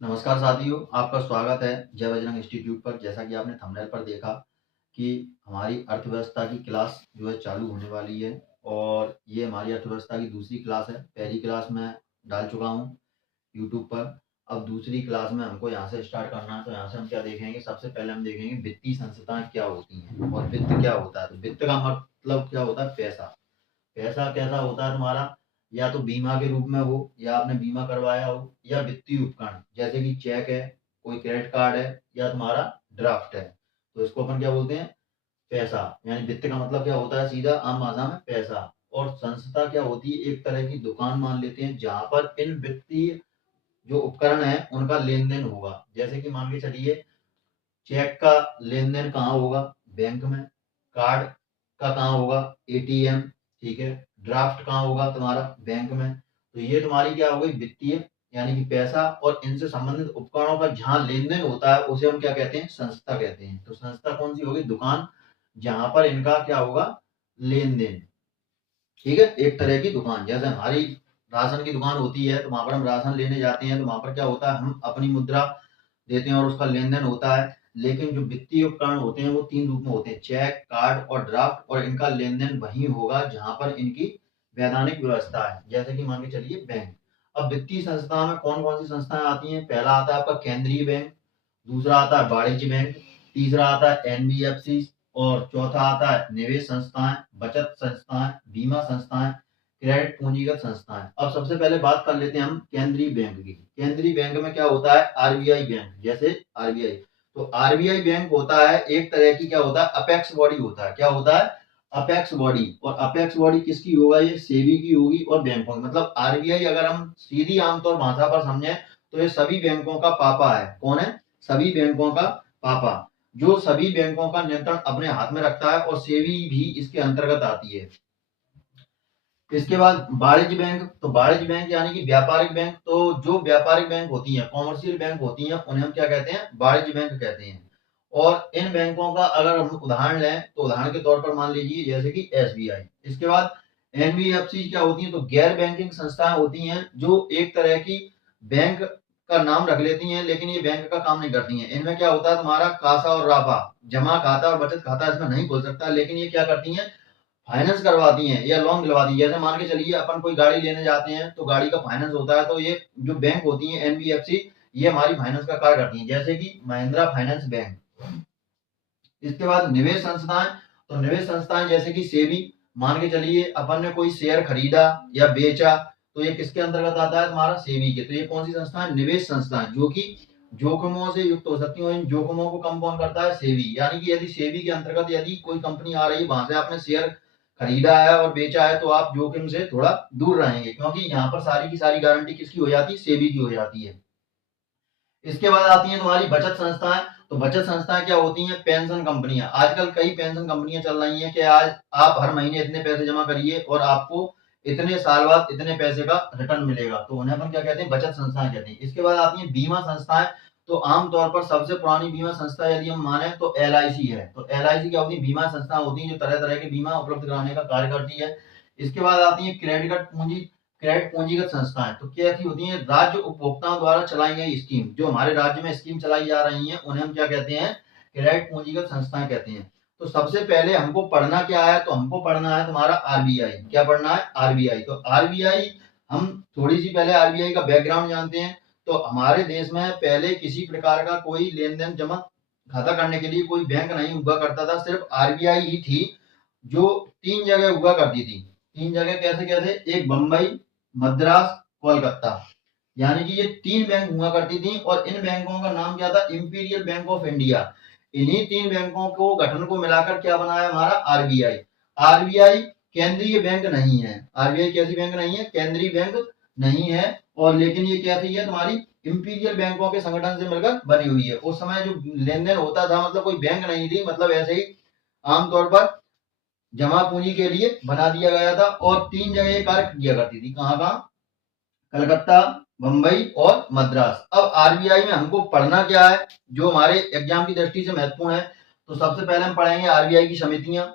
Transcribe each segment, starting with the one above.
नमस्कार साथियों, आपका स्वागत है जय बजरंग इंस्टीट्यूट पर। जैसा कि आपने थंबनेल पर देखा कि हमारी अर्थव्यवस्था की क्लास जो है चालू होने वाली है और ये हमारी अर्थव्यवस्था की दूसरी क्लास है। पहली क्लास मैं डाल चुका हूँ यूट्यूब पर। अब दूसरी क्लास में हमको यहाँ से स्टार्ट करना है। तो यहाँ से हम क्या देखेंगे, सबसे पहले हम देखेंगे वित्तीय संस्थाएं क्या होती हैं और वित्त क्या होता है। तो वित्त का मतलब क्या होता है? पैसा। पैसा कैसा होता है तुम्हारा? या तो बीमा के रूप में हो, या आपने बीमा करवाया हो, या वित्तीय उपकरण जैसे कि चेक है, कोई क्रेडिट कार्ड है, या तुम्हारा ड्राफ्ट है। तो इसको अपन क्या बोलते हैं? पैसा। यानी वित्त का मतलब क्या होता है? सीधा आम भाषा में पैसा। और संस्था क्या होती है? एक तरह की दुकान मान लेते हैं जहां पर इन वित्तीय जो उपकरण है उनका लेन देन होगा। जैसे कि मान के चलिए, चेक का लेन देन कहाँ होगा? बैंक में। कार्ड का कहाँ होगा? एटीएम। ठीक है। ड्राफ्ट कहाँ होगा? तुम्हारा बैंक में। तो ये तुम्हारी क्या हो गई? वित्तीय, यानी कि पैसा। और इनसे संबंधित उपकरणों का जहां लेन देन होता है उसे हम क्या कहते हैं? संस्था कहते हैं। तो संस्था कौन सी होगी? दुकान, जहां पर इनका क्या होगा? लेन देन। ठीक है। एक तरह की दुकान, जैसे हमारी राशन की दुकान होती है तो वहां पर हम राशन लेने जाते हैं, तो वहां पर क्या होता है? हम अपनी मुद्रा देते हैं और उसका लेन देन होता है। लेकिन जो वित्तीय उपकरण होते हैं वो तीन रूप में होते हैं: चेक, कार्ड और ड्राफ्ट। और इनका लेन देन वही होगा जहां पर इनकी वैधानिक व्यवस्था है, जैसे कि मान के चलिए बैंक। अब वित्तीय संस्था में कौन कौन सी संस्थाएं आती हैं? पहला आता है आपका केंद्रीय बैंक, दूसरा आता है वाणिज्य बैंक, तीसरा आता है एनबीएफसी, और चौथा आता है निवेश संस्थाएं, बचत संस्थाएं, बीमा संस्थाएं, क्रेडिट पूंजीगत संस्थाएं। अब सबसे पहले बात कर लेते हैं हम केंद्रीय बैंक की। केंद्रीय बैंक में क्या होता है? RBI bank. जैसे आरबीआई, तो आरबीआई बैंक होता है एक तरह की, क्या होता है? अपेक्स बॉडी होता है। क्या होता है? Apex body. और अपेक्स बॉडी किसकी होगा? ये सेबी की होगी और बैंकों की। मतलब आरबीआई अगर हम सीधी आमतौर भाषा पर समझें तो ये सभी बैंकों का पापा है। कौन है? सभी बैंकों का पापा, जो सभी बैंकों का नियंत्रण अपने हाथ में रखता है। और सेबी भी इसके अंतर्गत आती है। इसके बाद वाणिज्य बैंक। तो वाणिज्य बैंक यानी कि व्यापारिक बैंक। तो जो व्यापारिक बैंक होती हैं, कॉमर्शियल बैंक होती हैं, उन्हें हम क्या कहते हैं? वाणिज्य बैंक कहते हैं। और इन बैंकों का अगर हम उदाहरण लें तो उदाहरण के तौर पर मान लीजिए जैसे कि एसबीआई। इसके बाद एनबीएफसी क्या होती है? तो गैर बैंकिंग संस्थाएं होती हैं जो एक तरह की बैंक का नाम रख लेती हैं, लेकिन ये बैंक का काम नहीं करती हैं। इनमें क्या होता है? तुम्हारा कासा और राफा, जमा खाता और बचत खाता इसमें नहीं खोल सकता, लेकिन ये क्या करती हैं? फाइनेंस करवाती हैं या लोन दिलवाती हैं। जैसे मान के चलिए अपन कोई गाड़ी लेने जाते हैं तो गाड़ी का फाइनेंस होता है, तो ये जो बैंक होती है एनबीएफसी, ये हमारी फाइनेंस का कार्य करती है, जैसे कि महिंद्रा फाइनेंस बैंक। इसके बाद निवेश संस्थाएं। तो निवेश संस्थाएं जैसे कि सेबी। मान के चलिए अपन ने कोई शेयर खरीदा या बेचा, तो ये किसके अंतर्गत आता है? तुम्हारा सेबी के। तो ये कौन सी संस्था है? निवेश संस्थाएं, जो कि जोखिमों से युक्त हो सकती है। इन जोखिमों को कम कौन करता है? सेबी। यानी कि यदि सेबी के अंतर्गत यदि कोई कंपनी आ रही है, वहां से आपने शेयर खरीदा है और बेचा है, तो आप जोखिम से थोड़ा दूर रहेंगे, क्योंकि यहाँ पर सारी की सारी गारंटी किसकी हो जाती है? सेबी की हो जाती है। इसके बाद आती हैं तुम्हारी बचत संस्थाएं। तो बचत संस्थाएं क्या होती हैं? पेंशन कंपनियां। आजकल कई पेंशन कंपनियां चल रही हैं कि आज आप हर महीने इतने पैसे जमा करिए और आपको इतने साल बाद इतने पैसे का रिटर्न मिलेगा। तो उन्हें अपन क्या कहते हैं? बचत संस्थाएं कहते हैं। इसके बाद आती है बीमा संस्थाएं। तो आमतौर पर सबसे पुरानी बीमा संस्था यदि हम माने तो एलआईसी है। तो एलआईसी क्या होती है? बीमा संस्था होती है जो तरह तरह के बीमा उपलब्ध कराने का कार्य करती है। इसके बाद आती है क्रेडिट पूंजीगत संस्थाएं। तो क्या ऐसी होती हैं? राज्य उपभोक्ताओं द्वारा चलाई गई स्कीम, जो हमारे राज्य में स्कीम चलाई जा रही हैं, उन्हें हम क्या कहते हैं? क्रेडिट पूंजीगत संस्थाएं कहते हैं। तो सबसे पहले हमको पढ़ना क्या है? तो हमको पढ़ना है तुम्हारा आरबीआई। क्या पढ़ना है? आरबीआई। तो आरबीआई, हम थोड़ी सी पहले आरबीआई का बैकग्राउंड जानते हैं। तो हमारे देश में पहले किसी प्रकार का कोई लेन देन जमा खाता करने के लिए कोई बैंक नहीं हुआ करता था, सिर्फ आरबीआई ही थी जो तीन जगह हुआ करती थी। तीन जगह कैसे कैसे? एक बंबई, मद्रास, कोलकाता। यानी कि ये तीन बैंक हुआ करती थी। और इन बैंकों का नाम क्या था? Imperial bank of India. इन्हीं तीन बैंकों को गठन को मिलाकर क्या बनाया हमारा? आरबीआई। आरबीआई केंद्रीय बैंक नहीं है। आरबीआई कैसी बैंक नहीं है? केंद्रीय बैंक नहीं है। और लेकिन ये कैसी है? तुम्हारी इंपीरियल बैंकों के संगठन से मिलकर बनी हुई है। उस समय जो लेन देन होता था, मतलब कोई बैंक नहीं थी, मतलब ऐसे ही आमतौर पर जमा पूंजी के लिए बना दिया गया था। और तीन जगह ये कार्य किया करती थी। कहाँ कहाँ? कलकत्ता, बंबई और मद्रास। अब आरबीआई में हमको पढ़ना क्या है जो हमारे एग्जाम की दृष्टि से महत्वपूर्ण है? तो सबसे पहले हम पढ़ेंगे आरबीआई की समितियां।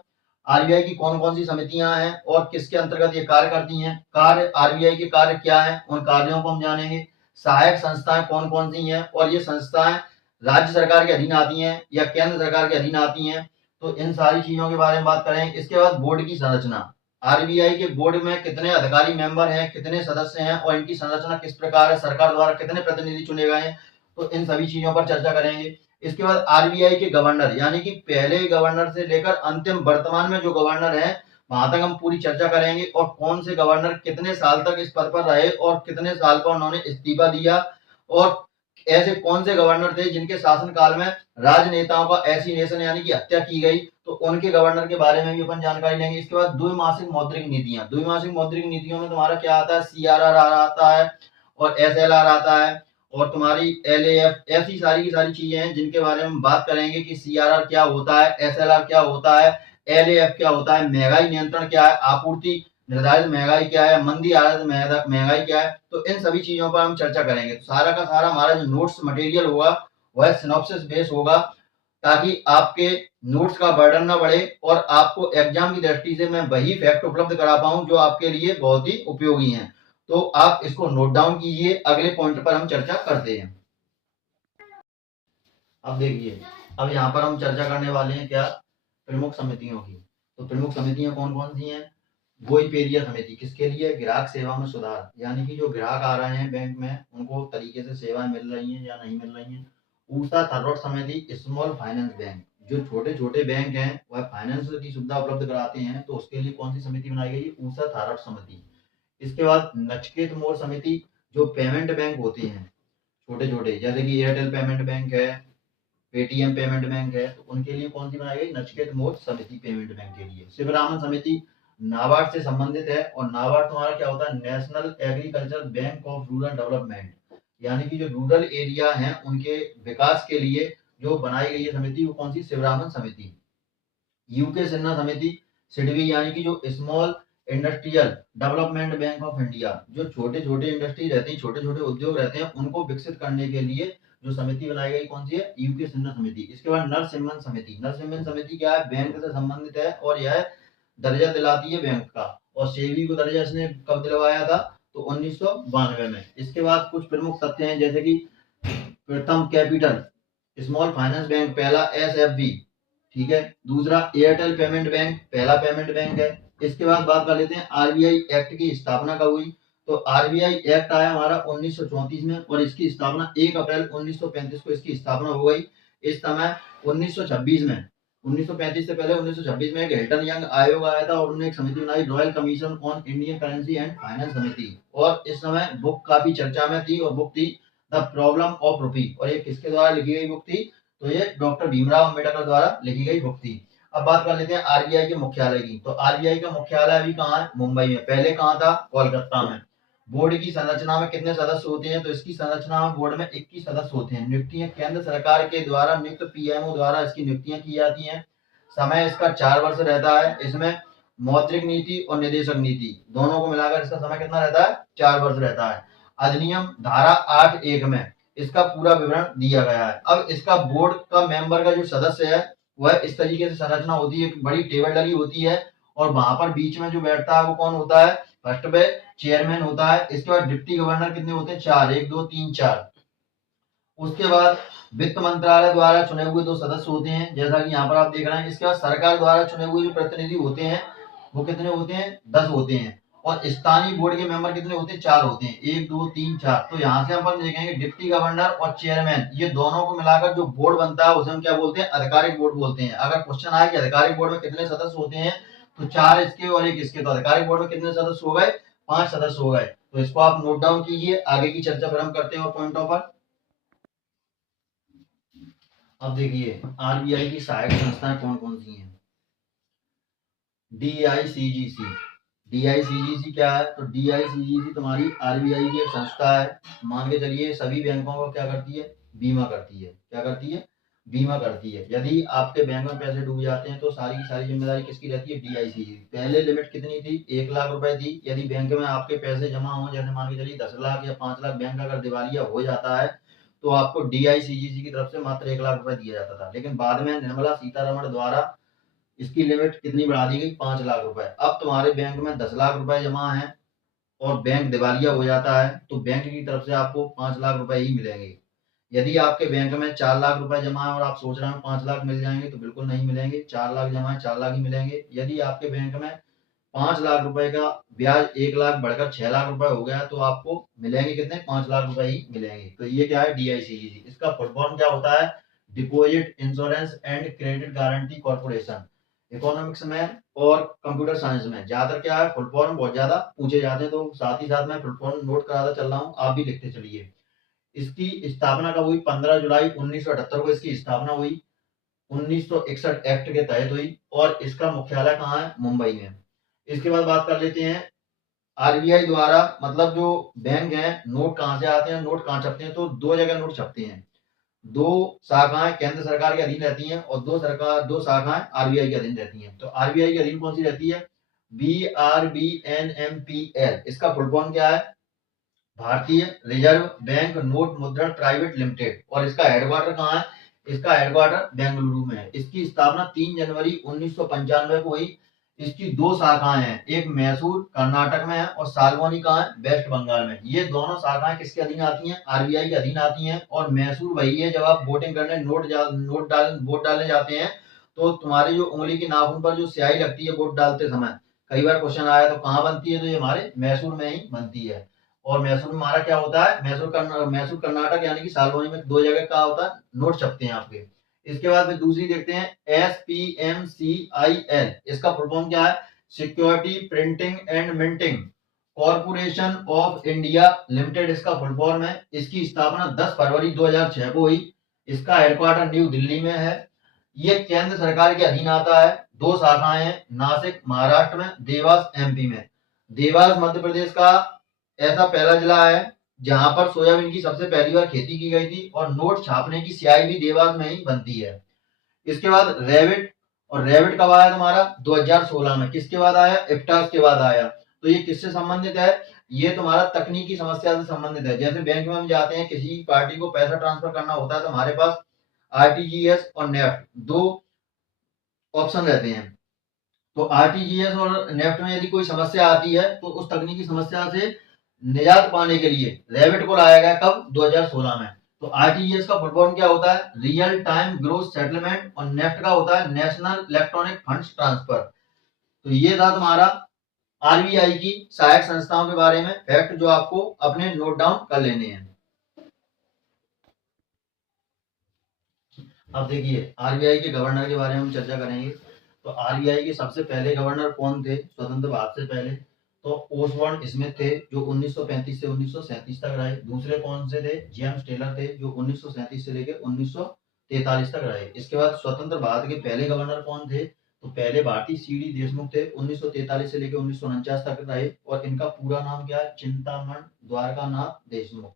आरबीआई की कौन कौन सी समितियां हैं और किसके अंतर्गत ये कार्य करती हैं। कार्य, आरबीआई के कार्य क्या है, उन कार्यों को हम जानेंगे। सहायक संस्थाएं कौन कौन सी हैं और ये संस्थाएं राज्य सरकार के अधीन आती हैं या केंद्र सरकार के अधीन आती हैं, तो इन सारी चीजों के बारे में बात करें। इसके बाद बोर्ड की संरचना, आरबीआई के बोर्ड में कितने अधिकारी मेंबर हैं, कितने सदस्य हैं और इनकी संरचना किस प्रकार है, सरकार द्वारा कितने प्रतिनिधि चुने गए हैं, तो इन सभी चीजों पर चर्चा करेंगे। इसके बाद आरबीआई के गवर्नर यानी कि पहले गवर्नर से लेकर अंतिम वर्तमान में जो गवर्नर है वहां तक हम पूरी चर्चा करेंगे और कौन से गवर्नर कितने साल तक इस पद पर रहे और कितने साल पर उन्होंने इस्तीफा दिया और ऐसे कौन से गवर्नर थे जिनके शासनकाल में राजनेताओं का एसिनेशन यानी कि हत्या की गई, तो उनके गवर्नर के बारे में भी अपन जानकारी लेंगे। इसके बाद द्विमासिक मौद्रिक नीतियां, द्विमासिक मौद्रिक नीतियों में तुम्हारा क्या आता है, सीआरआर आता है और एसएलआर आता है और तुम्हारी एलएएफ, ऐसी सारी की सारी चीजें हैं जिनके बारे में बात करेंगे कि सीआरआर क्या होता है, एसएलआर क्या होता है, एलएएफ क्या होता है, महंगाई नियंत्रण क्या है, आपूर्ति निर्धारित महंगाई क्या है, मंदी आधारित महंगाई क्या है, तो इन सभी चीजों पर हम चर्चा करेंगे। तो सारा का सारा हमारा जो नोट्स मटेरियल होगा वह सिनॉप्सिस बेस होगा ताकि आपके नोट्स का बर्डन ना बढ़े और आपको एग्जाम की दृष्टि से मैं वही फैक्ट उपलब्ध करा पाऊं जो आपके लिए बहुत ही उपयोगी हैं। तो आप इसको नोट डाउन कीजिए, अगले पॉइंट पर हम चर्चा करते हैं। अब देखिए, अब यहाँ पर हम चर्चा करने वाले हैं क्या, प्रमुख समितियों की। तो प्रमुख समितियां कौन कौन सी हैं, वोइपेरिया समिति किसके लिए, ग्राहक सेवा में सुधार, यानी कि जो ग्राहक आ रहे हैं बैंक में उनको तरीके से सेवाएं मिल रही हैं या नहीं मिल रही हैं। ऊषा थर्रोट समिति, स्मॉल फाइनेंस बैंक, जो छोटे छोटे बैंक हैं वह फाइनेंस की सुविधा उपलब्ध कराते हैं, तो उसके लिए कौन सी समिति बनाई गई, ऊषा थर्रोट समिति। इसके बाद नचिकेत मोर समिति, जो पेमेंट बैंक होते हैं छोटे छोटे, जैसे कि एयरटेल पेमेंट बैंक है, पेटीएम पेमेंट बैंक है, तो उनके लिए कौन सी बनाई गई, नचिकेत मोर समिति पेमेंट बैंक के लिए। शिवरामन समिति नाबार्ड से संबंधित है और नाबार्ड तुम्हारा क्या होता है, national agriculture bank of rural development, यानी कि जो रूरल एरिया है उनके विकास के लिए जो बनाई गई है समिति वो कौन सी, शिवरामन समिति। यूके सिन्हा समिति, सिडबी, यानी कि जो small industrial development bank of India, जो छोटे छोटे इंडस्ट्री रहती है, छोटे छोटे उद्योग रहते हैं उनको विकसित करने के लिए जो समिति बनाई गई कौन सी है, यूके सिन्हा समिति। इसके बाद नरसिम्हन समिति, नरसिम्हन समिति क्या है, बैंक से संबंधित है और यह दर्जा दिलाती है बैंक का, और सेबी को दर्जा इसने कब दिलवाया था, तो 1992 में। इसके बाद कुछ प्रमुख तथ्य हैं जैसे कि प्रथम कैपिटल स्मॉल फाइनेंस बैंक, पहला एसएफबी, ठीक है, दूसरा एयरटेल पेमेंट बैंक, पहला पेमेंट बैंक है। इसके बाद बात कर लेते हैं आरबीआई एक्ट की स्थापना कब हुई, तो आरबीआई एक्ट आया हमारा 1934 में और इसकी स्थापना 1 अप्रैल 1935 को इसकी स्थापना हो गई। इस समय 1926 में, 1935 से पहले 1926 में एक हिल्टन यंग आयोग आया था और उन्होंने एक समिति बनाई, royal commission on Indian currency and finance समिति, और इस समय बुक काफी चर्चा में थी और बुक थी द प्रॉब्लम ऑफ रूपी, और ये किसके द्वारा लिखी गई बुक थी, तो ये डॉक्टर भीमराव अंबेडकर द्वारा लिखी गई बुक थी। अब बात कर लेते हैं आरबीआई के मुख्यालय की, तो आरबीआई का मुख्यालय अभी कहाँ है, मुंबई में, पहले कहाँ था, कोलकाता में। बोर्ड की संरचना में कितने सदस्य होते हैं, तो इसकी संरचना में बोर्ड में 21 सदस्य होते हैं। नियुक्तियां केंद्र सरकार के द्वारा नियुक्त पीएमओ द्वारा इसकी नियुक्तियां की जाती हैं। समय इसका 4 वर्ष रहता है। इसमें मौद्रिक नीति और निदेशक नीति दोनों को मिलाकर इसका समय कितना रहता है, 4 वर्ष रहता है। अधिनियम धारा 8(1) में इसका पूरा विवरण दिया गया है। अब इसका बोर्ड का मेंबर का जो सदस्य है वह इस तरीके से संरचना होती है, बड़ी टेबल डली होती है और वहां पर बीच में जो बैठता है वो कौन होता है, फर्स्ट पे चेयरमैन होता है। इसके बाद डिप्टी गवर्नर कितने होते हैं, 4, 1 2 3 4। उसके बाद वित्त मंत्रालय द्वारा चुने हुए 2 सदस्य होते हैं, जैसा कि यहाँ पर आप देख रहे हैं। इसके बाद सरकार द्वारा चुने हुए जो प्रतिनिधि होते हैं वो कितने होते हैं, 10 होते हैं। और स्थानीय बोर्ड के मेंबर कितने होते हैं, 4 होते हैं, 1 2 3 4। तो यहाँ से अपन देखेंगे डिप्टी गवर्नर और चेयरमैन, ये दोनों को मिलाकर जो बोर्ड बनता है उसे हम क्या बोलते हैं, आधिकारिक बोर्ड बोलते हैं। अगर क्वेश्चन आए कि आधिकारिक बोर्ड में कितने सदस्य होते हैं, तो 4 इसके और 1 इसके, तो आधिकारिक बोर्ड में कितने सदस्य हो गए, 5 सदस्य हो गए। तो इसको आप नोट डाउन कीजिए, आगे की चर्चा फिर हम करते हैं और पॉइंटों पर। अब देखिए आरबीआई की सहायक संस्थाएं कौन कौन सी हैं, डीआईसीजीसी। डीआईसीजीसी क्या है, तो डीआईसीजीसी तुम्हारी आरबीआई की एक संस्था है। मान के चलिए सभी बैंकों को क्या करती है, बीमा करती है। क्या करती है, बीमा करती है। यदि आपके बैंक में पैसे डूब जाते हैं तो सारी की सारी जिम्मेदारी किसकी रहती है, डीआईसीजीसी। पहले लिमिट कितनी थी, 1 लाख रुपए थी। यदि बैंक में आपके पैसे जमा हो, जैसे मान के चलिए 10 लाख या 5 लाख, बैंक अगर दिवालिया हो जाता है तो आपको डीआईसीजीसी की तरफ से मात्र 1 लाख रुपए दिया जाता था। लेकिन बाद में निर्मला सीतारमण द्वारा इसकी लिमिट कितनी बढ़ा दी गई, 5 लाख रुपए। अब तुम्हारे बैंक में 10 लाख रुपए जमा है और बैंक दिवालिया हो जाता है तो बैंक की तरफ से आपको 5 लाख रुपए ही मिलेंगे। यदि आपके बैंक में 4 लाख रुपए जमा है और आप सोच रहे हैं 5 लाख मिल जाएंगे, तो बिल्कुल नहीं मिलेंगे। 4 लाख जमा है, 4 लाख ही मिलेंगे। यदि आपके बैंक में 5 लाख रुपए का ब्याज 1 लाख बढ़कर 6 लाख रुपए हो गया, तो आपको मिलेंगे कितने? 5 लाख रुपए ही मिलेंगे। तो ये क्या है? DICGC। इसका फुल फॉर्म क्या होता है? Deposit insurance and credit guarantee corporation. Economics में और कंप्यूटर साइंस में ज्यादातर क्या है, फुल फॉर्म बहुत ज्यादा पूछे जाते हैं, तो साथ ही साथ मैं फुल फॉर्म नोट कराता चल रहा हूँ, आप भी लिखते चलिए। इसकी स्थापना कब हुई? 15 जुलाई 1978 को इसकी स्थापना हुई। 1961 एक्ट के तहत हुई और इसका मुख्यालय कहाँ है? मुंबई में। इसके बाद बात कर लेते हैं RBI द्वारा, मतलब जो बैंक है, नोट कहाँ से आते हैं, नोट कहाँ छपते हैं? तो 2 जगह नोट छपते हैं। 2 शाखाएं केंद्र सरकार के अधीन रहती हैं और 2 शाखाएं RBI के अधीन रहती हैं। तो RBI के अधीन कौन सी रहती है? BRBNMPL। इसका फुल फॉर्म क्या है? भारतीय रिजर्व बैंक नोट मुद्रण प्राइवेट लिमिटेड। और इसका हेडक्वार्टर कहाँ है? इसका हेडक्वार्टर बेंगलुरु में है। इसकी स्थापना 3 जनवरी 1995 को हुई। इसकी 2 शाखाएं हैं, एक मैसूर कर्नाटक में है और सालमोनी कहाँ है? वेस्ट बंगाल में। ये दोनों शाखाएं किसके अधीन आती हैं? RBI के अधीन आती हैं। और मैसूर वही है, जब आप वोटिंग करने वोट डालने जाते हैं, तो तुम्हारी जो उंगली की नाखून पर जो स्याही लगती है वोट डालते समय, कई बार क्वेश्चन आया तो कहाँ बनती है? तो ये हमारे मैसूर में ही बनती है। और मैसूर में हमारा क्या होता है? मैसूर कर्नाटक यानी कि सालमोनी में 2 जगह का होता है, नोट छपते हैं आपके। इसके बाद फिर दूसरी देखते हैं SPMCIL। इसका फुल फॉर्म क्या है? Security printing and minting corporation of India limited इसका फुल फॉर्म है। इसकी स्थापना 10 फरवरी 2006 को हुई। इसका हेडक्वार्टर न्यू दिल्ली में है। ये केंद्र सरकार के अधीन आता है। 2 शाखाएं हैं, नासिक महाराष्ट्र में, देवास MP में। देवास मध्य प्रदेश का ऐसा पहला जिला है जहां पर सोयाबीन की सबसे पहली बार खेती की गई थी और नोट छापने की स्याही भी देवास में ही बनती है। इसके बाद रेविट। और रेविट कब आया तुम्हारा? 2016 में। किसके बाद आया? इप्टास के बाद आया। तो ये किससे संबंधित है? ये तुम्हारा तकनीकी समस्या से संबंधित है। जैसे बैंक में हम जाते हैं, किसी पार्टी को पैसा ट्रांसफर करना होता है, तो हमारे पास RTGS और नेफ्ट 2 ऑप्शन रहते हैं। तो RTGS और नेफ्ट में यदि कोई समस्या आती है, तो उस तकनीकी समस्या से निजात पाने के लिए रेविट को लाया गया। कब? 2016 में। तो RTGS का फुल फॉर्म क्या होता है? Real time growth settlement. और नेफ्ट का होता है नेशनल इलेक्ट्रॉनिक फंड्स ट्रांसफर। तो ये था तुम्हारा RBI की सहायक संस्थाओं के बारे में फैक्ट, जो आपको अपने नोट डाउन कर लेने हैं। अब देखिए RBI के गवर्नर के बारे में हम चर्चा करेंगे। तो RBI के सबसे पहले गवर्नर कौन थे स्वतंत्र भारत से पहले? तो ओसबॉर्न स्मिथ थे, जो 1935 से 1937 तक रहे। दूसरे कौन से थे? जेम्स टेलर थे, जो 1937 से लेकर 1943 तक रहे। इसके बाद स्वतंत्र भारत के पहले गवर्नर कौन थे? तो पहले भारतीय CD देशमुख थे, 1943 से लेकर 1949 तक रहे। और इनका पूरा नाम क्या है? चिंतामण द्वारकानाथ देशमुख।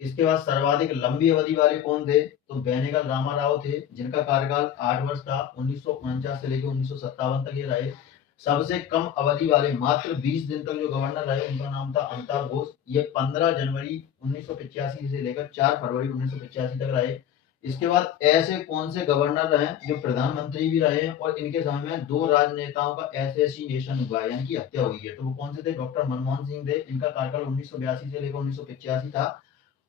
इसके बाद सर्वाधिक लंबी अवधि वाले कौन थे? तो बेनेगल रामाराव थे, जिनका कार्यकाल 8 वर्ष था, 1949 से लेकर 1957 तक ये रहे। सबसे कम अवधि वाले मात्र 20 दिन तक जो गवर्नर रहे, उनका नाम था अमिताभ घोष। ये 15 जनवरी 1985 से लेकर 4 फरवरी 1985 तक रहे। इसके बाद ऐसे कौन से गवर्नर रहे जो प्रधानमंत्री भी रहे और इनके समय में 2 राजनेताओं का असैसिनेशन हुआ है, यानी कि हत्या हुई है? तो वो कौन से थे? डॉक्टर मनमोहन सिंह थे, इनका कार्यकाल 1982 से लेकर 1985 था।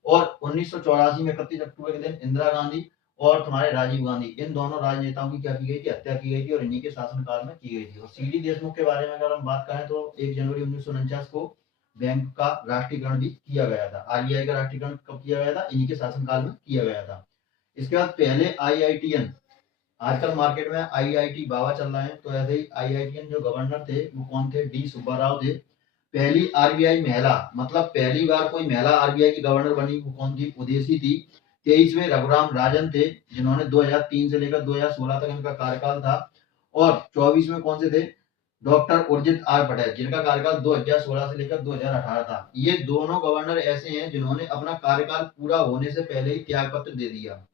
और 1984 में 31 अक्टूबर के दिन इंदिरा गांधी और तुम्हारे राजीव गांधी, इन दोनों राजनेताओं की क्या की गई थी? हत्या की गई थी, और इन्हीं के शासनकाल में की गई थी। और CD देशमुख के बारे में अगर हम बात करें, तो 1 जनवरी 1949 को बैंक का राष्ट्रीयकरण भी किया गया था। RBI का राष्ट्रीयकरण कब किया गया था? इन्हीं के शासनकाल में किया गया था। इसके बाद पहले IITN, आजकल मार्केट में IIT बाबा चल रहे हैं, तो ऐसे ही IITN जो गवर्नर थे वो कौन थे? D सुब्बा राव थे। पहली RBI महिला, मतलब पहली बार कोई महिला RBI की गवर्नर बनी, वो कौन थी? उदेसी थी। 23वें रघुराम राजन थे, जिन्होंने 2003 से लेकर 2016 तक इनका कार्यकाल था। और 24वें कौन से थे? डॉक्टर उर्जित R पटेल, जिनका कार्यकाल 2016 से लेकर 2018 था। ये दोनों गवर्नर ऐसे हैं जिन्होंने अपना कार्यकाल पूरा होने से पहले ही त्याग पत्र दे दिया।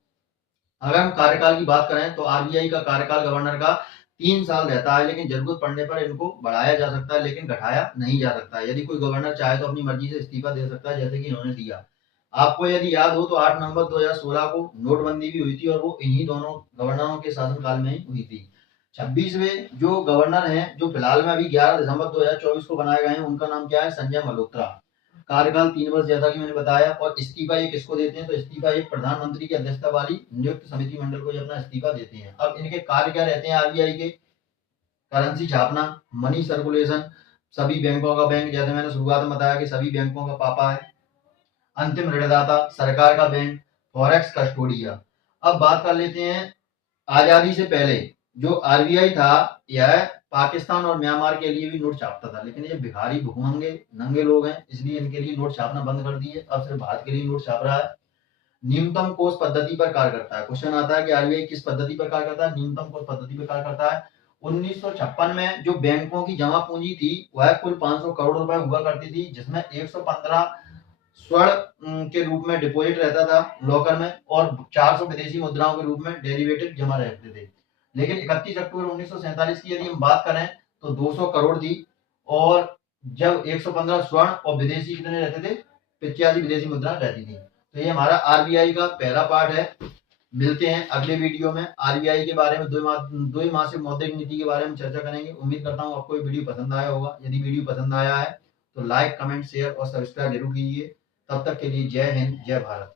अगर हम कार्यकाल की बात करें, तो RBI का कार्यकाल गवर्नर का 3 साल रहता है, लेकिन जरूरत पड़ने पर इनको बढ़ाया जा सकता है, लेकिन घटाया नहीं जा सकता। यदि कोई गवर्नर चाहे तो अपनी मर्जी से इस्तीफा दे सकता है, जैसे कि इन्होंने दिया। आपको यदि याद हो, तो 8 नवंबर 2016 को नोटबंदी भी हुई थी, और वो इन्हीं दोनों गवर्नरों के शासनकाल में ही हुई थी। 26वें जो गवर्नर हैं, जो फिलहाल में अभी 11 दिसंबर 2024 को बनाए गए हैं, उनका नाम क्या है? संजय मल्होत्रा। कार्यकाल 3 वर्ष, जैसा कि मैंने बताया। और इस्तीफा ये किसको देते हैं? तो इस्तीफा एक प्रधानमंत्री की अध्यक्षता वाली नियुक्त समिति मंडल को ये अपना इस्तीफा देते हैं। अब इनके कार्य क्या रहते हैं आरबीआई के? करेंसी छापना, मनी सर्कुलेशन, सभी बैंकों का बैंक, जैसे मैंने शुरुआत में बताया कि सभी बैंकों का पापा है, अंतिम ऋणदाता, सरकार का बैंक, फॉरेक्स कस्टोडिया। अब बात कर लेते हैं आजादी से पहले जो आरबीआई था, यह पाकिस्तान और म्यांमार के लिए भी नोट छापता था, लेकिन ये भिखारी भुखमंगे नंगे लोग हैं, इसलिए इनके लिए नोट छापना बंद कर दिए। अब सिर्फ भारत के लिए नोट छाप रहा है। न्यूनतम कोष पद्धति पर कार्य करता है। क्वेश्चन आता है कि आरबीआई किस पद्धति पर कार्य करता है? न्यूनतम कोष पद्धति पर कार्य करता है। 1956 में जो बैंकों की जमा पूंजी थी वह कुल 500 करोड़ रुपए हुआ करती थी, जिसमें 115 स्वर्ण के रूप में डिपॉजिट रहता था लॉकर में, और 400 विदेशी मुद्राओं के रूप में डेरिवेटिव जमा रहते थे। लेकिन 31 अक्टूबर 1947 की यदि हम बात करें तो 200 करोड़ थी, और जब 115 स्वर्ण और विदेशी कितने रहते थे? 85 विदेशी मुद्रा रहती थी। तो ये हमारा आरबीआई का पहला पार्ट है। मिलते हैं अगले वीडियो में। आरबीआई के बारे में 2 मासिक मौद्रिक नीति के बारे में चर्चा करेंगे। उम्मीद करता हूँ आपको ये वीडियो पसंद आया होगा। यदि वीडियो पसंद आया है तो लाइक, कमेंट, शेयर और सब्सक्राइब जरूर कीजिए। तब तक के लिए जय हिंद, जय भारत।